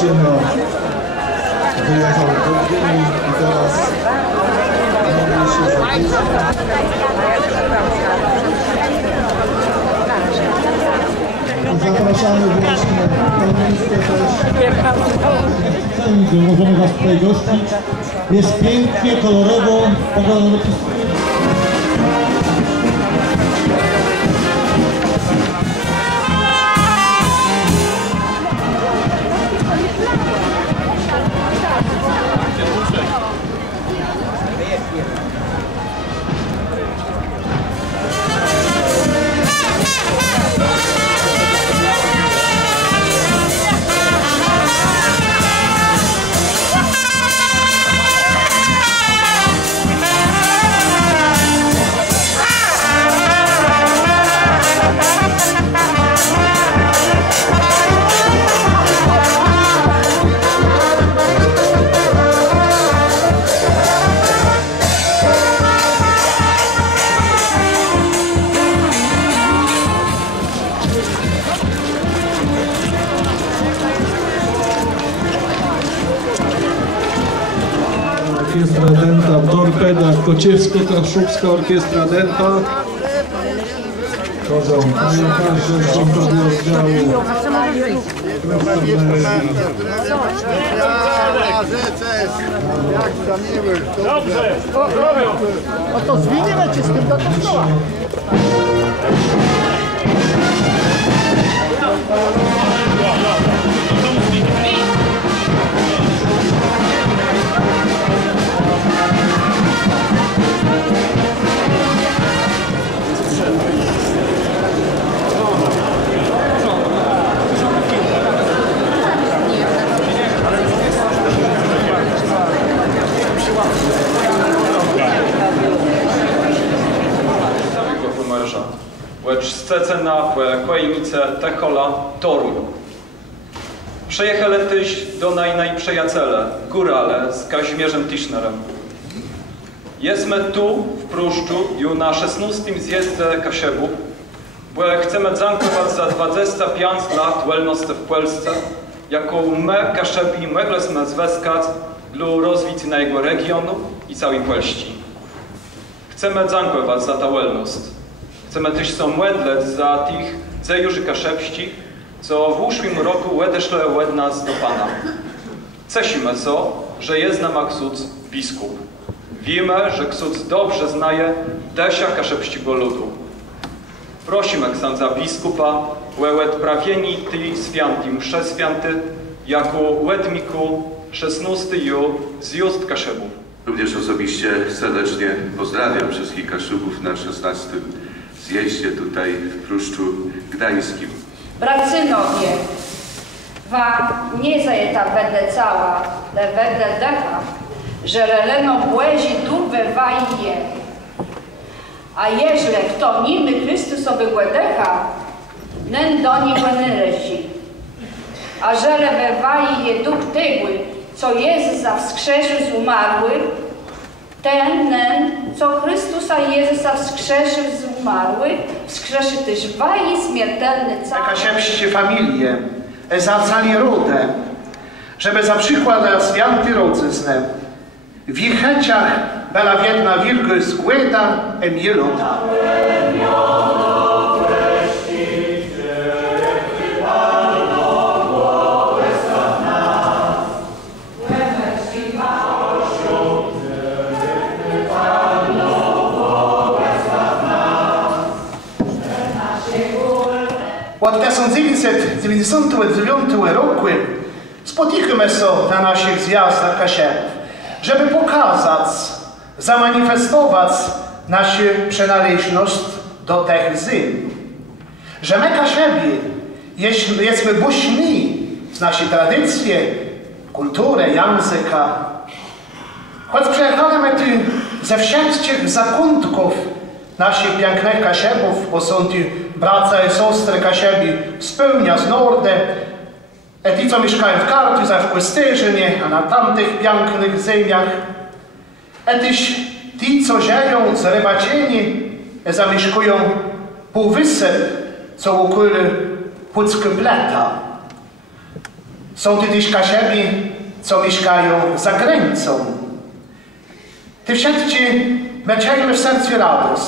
Grażyna wyjechał do Gdyni i teraz modli się za zapraszamy właśnie na miejsce też. Możemy Was tutaj gościć. Jest pięknie, kolorowo. Orkiestra Dęta w Torpedach, Kociewsko-Kaszubska Orkiestra Dęta. Chodzą pamiętarze z rządowy oddziału. Dobrze! O to zwiniemy cię z tym do kościoła. Lecz scecena kłajnice techola toruju. Przejechali tyś do najprzejacele, górale z Kazimierzem Tischnerem. Jesteśmy tu, w Pruszczu, już na 16. zjeździe Kasiebu, bo chcemy zankować za 25 lat wolności w Polsce, jaką my, Kaszebi, mogliśmy zweskać dla rozwoju naszego regionu i całej Polski. Chcemy zankować za ta wolność. Chcemy też są modlić za tych dzejurzy kaszepści, co w uszłym roku odeszli od nas do Pana. Cieszymy się, że jest nam ksiądz biskup. Wiemy, że ksiądz dobrze znaje desia kaszepściego ludu. Prosimy księdza biskupa o odprawienie tej święty mszy święty jako łedmiku 16 zjazd Kaszebów. Również osobiście serdecznie pozdrawiam wszystkich Kaszubów na 16. zjeździe tutaj w Pruszczu Gdańskim. Bracynowie, wam nie zajeta wedle cała, le wedle decha, że releno błezi durwe wajje. A jeżle kto nimy Chrystusowego decha, nen do nim leci. A żele we wajje duch tygły, co Jezusa wskrzeszył z umarłych, ten, co Chrystusa Jezusa wskrzeszył z umarłych, wskrzesi też waj śmiertelny cały. Kasiepście familię, za cali rodę, żeby za przykład święty rodzysnę. W ich chęciach była jedna wilgoć z głęda emielota. Od 1999 roku spotykamy się na naszych zjazdach Kasiebów, żeby pokazać, zamanifestować naszą przynależność do tych zym. Że my Kasiebi jesteśmy buźni z naszej tradycji, kultury, języka. Choć przyjechaliśmy tu ze wszystkich zakątków naszych pięknych Kasiebów, bo są tu bracia i siostry Kasiebi spełnia z Nordy, a ci, co mieszkają w Kartuzach, w Kostyżynie, a na tamtych pięknych ziemiach, a też ci, co żyją z rybacieni, zamieszkują półwysep, co ukryły Puckie Bleta. Są też kasiabi, co mieszkają za granicą. Te wszyscy mają w sercu radość,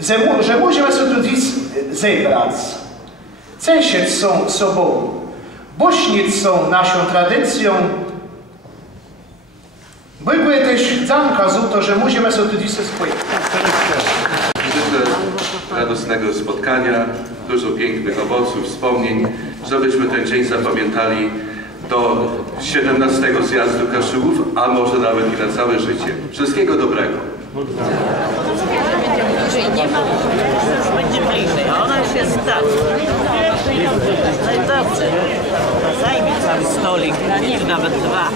że możemy się tu dziś zebrać. Cieszyć są sobą, bośnić są naszą tradycją. Były też dzanka za to, że możemy się tu dziś spotkać. Życzę radosnego spotkania, dużo pięknych owoców, wspomnień, żebyśmy ten dzień zapamiętali do 17 zjazdu Kaszubów, a może nawet i na całe życie. Wszystkiego dobrego. Będzie bliżej, a ona już jest tak. No i dobrze. Zajmie cały stolik, czy nawet dwa.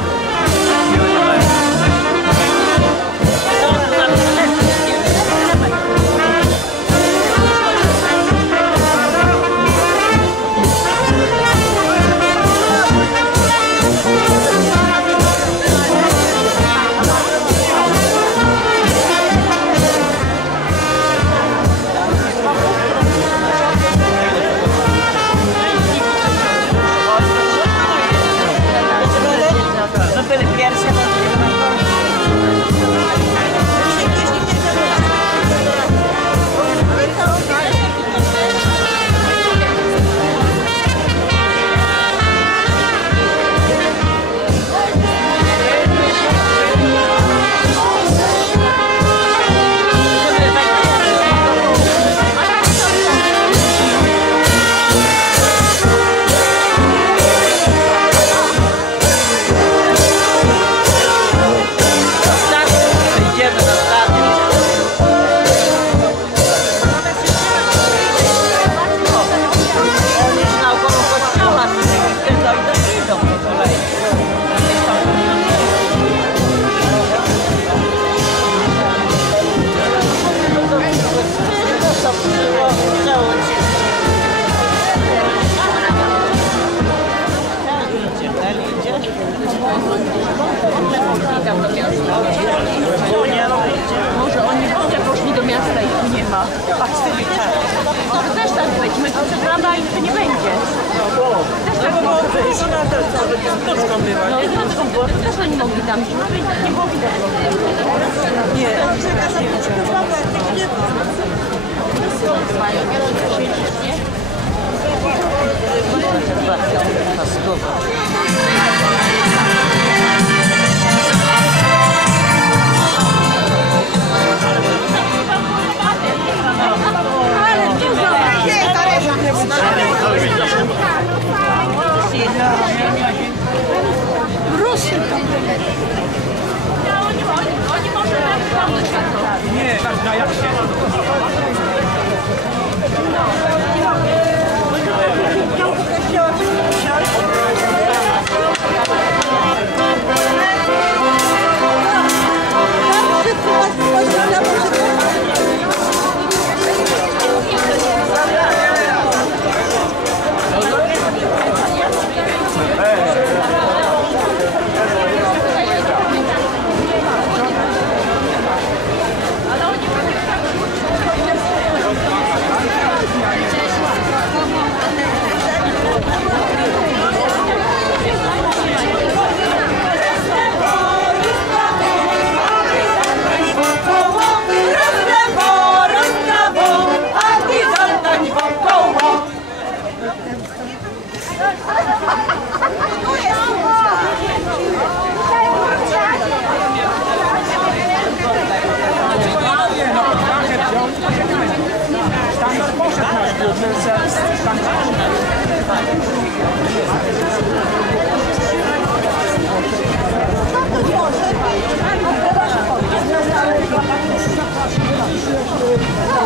Może oni poszli do miasta i tu nie ma. To też tak być, my to przegrana i tu nie będzie. Też tak było być. Też oni mogli tam iść, nie było widać. Nie. Oni może tam do świata. Nie, na jak się.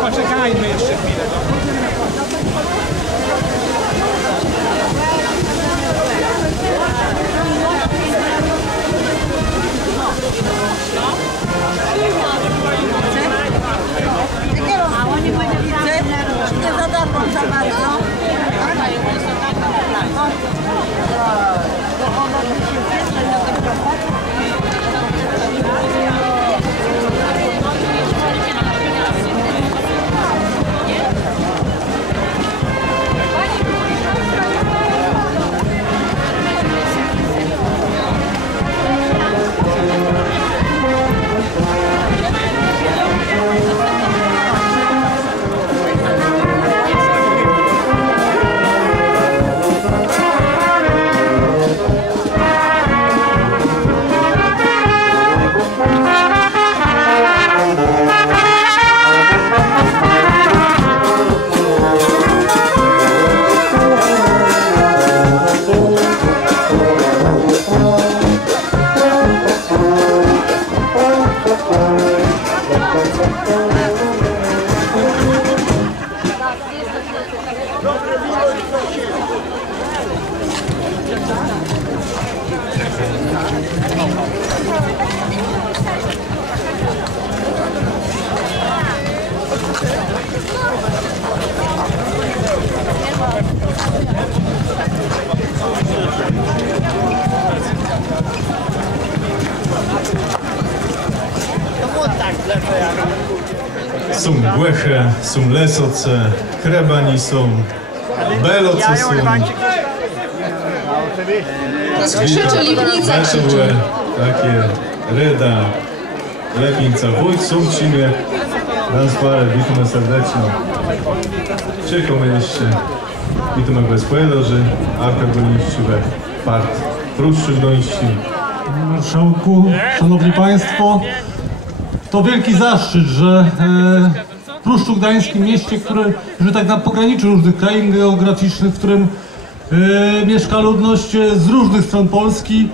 Poczekajmy jeszcze chwilę. A oni mają nie za darmo za bardzo. Są błeche, są lesoce, krebani są, beloce są. Krzyczy Liwnica krzyczy. Takie, reda, lepinca, wójt, sumcimie, raz parę, witamy serdecznie. Czekamy jeszcze, witamy bez pojedorzy, arka goliściwe, part, pruszczy dońści. Panie Marszałku, Szanowni Państwo, to wielki zaszczyt, że w Pruszczu Gdańskim, mieście, które, że tak na pograniczu różnych krain geograficznych, w którym mieszka ludność z różnych stron Polski,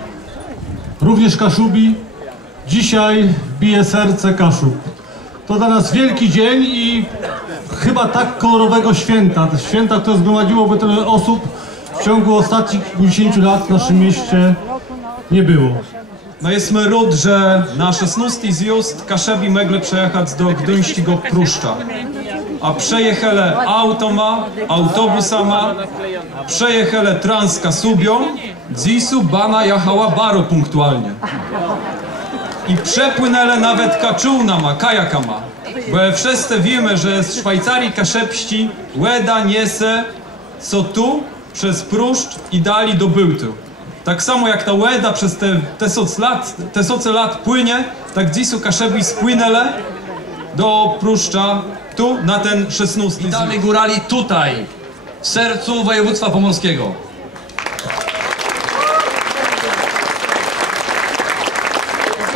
również Kaszubi, dzisiaj bije serce Kaszub. To dla nas wielki dzień i chyba tak kolorowego święta, które zgromadziłoby tyle osób w ciągu ostatnich 10 lat w naszym mieście nie było. No jesteśmy ród, że na 16. zjazd Kaszebi mogli przejechać do Gdyńskiego Pruszcza. A przejechali automa, autobusama, przejechali Transkasubią, dzisu bana jechała bardzo punktualnie. I przepłynęli nawet kaczółnama, kajakama. Bo wszyscy wiemy, że z Szwajcarii kaszepści łeda niese co tu przez Pruszcz i dali do Byłtu. Tak samo jak ta łeda przez te soce lat płynie, tak dziś Kaszebi spłynęli do Pruszcza, tu na ten 16. Witamy górali tutaj, w sercu województwa pomorskiego.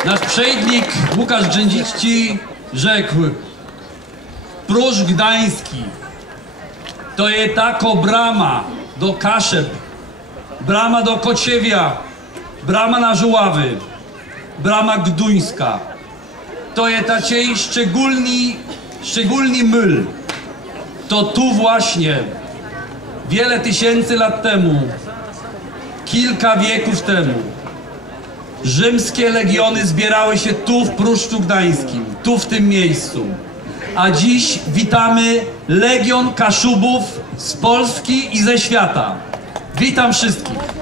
Nasz przewodnik Łukasz Drzędziczci rzekł: Pruszcz Gdański to jest taka brama do Kaszeb, brama do Kociewia, brama na Żuławy, brama gduńska. To jest taciej szczególny myl. To tu właśnie, wiele tysięcy lat temu, kilka wieków temu, rzymskie legiony zbierały się tu w Pruszczu Gdańskim, tu w tym miejscu. A dziś witamy Legion Kaszubów z Polski i ze świata. Witam wszystkich.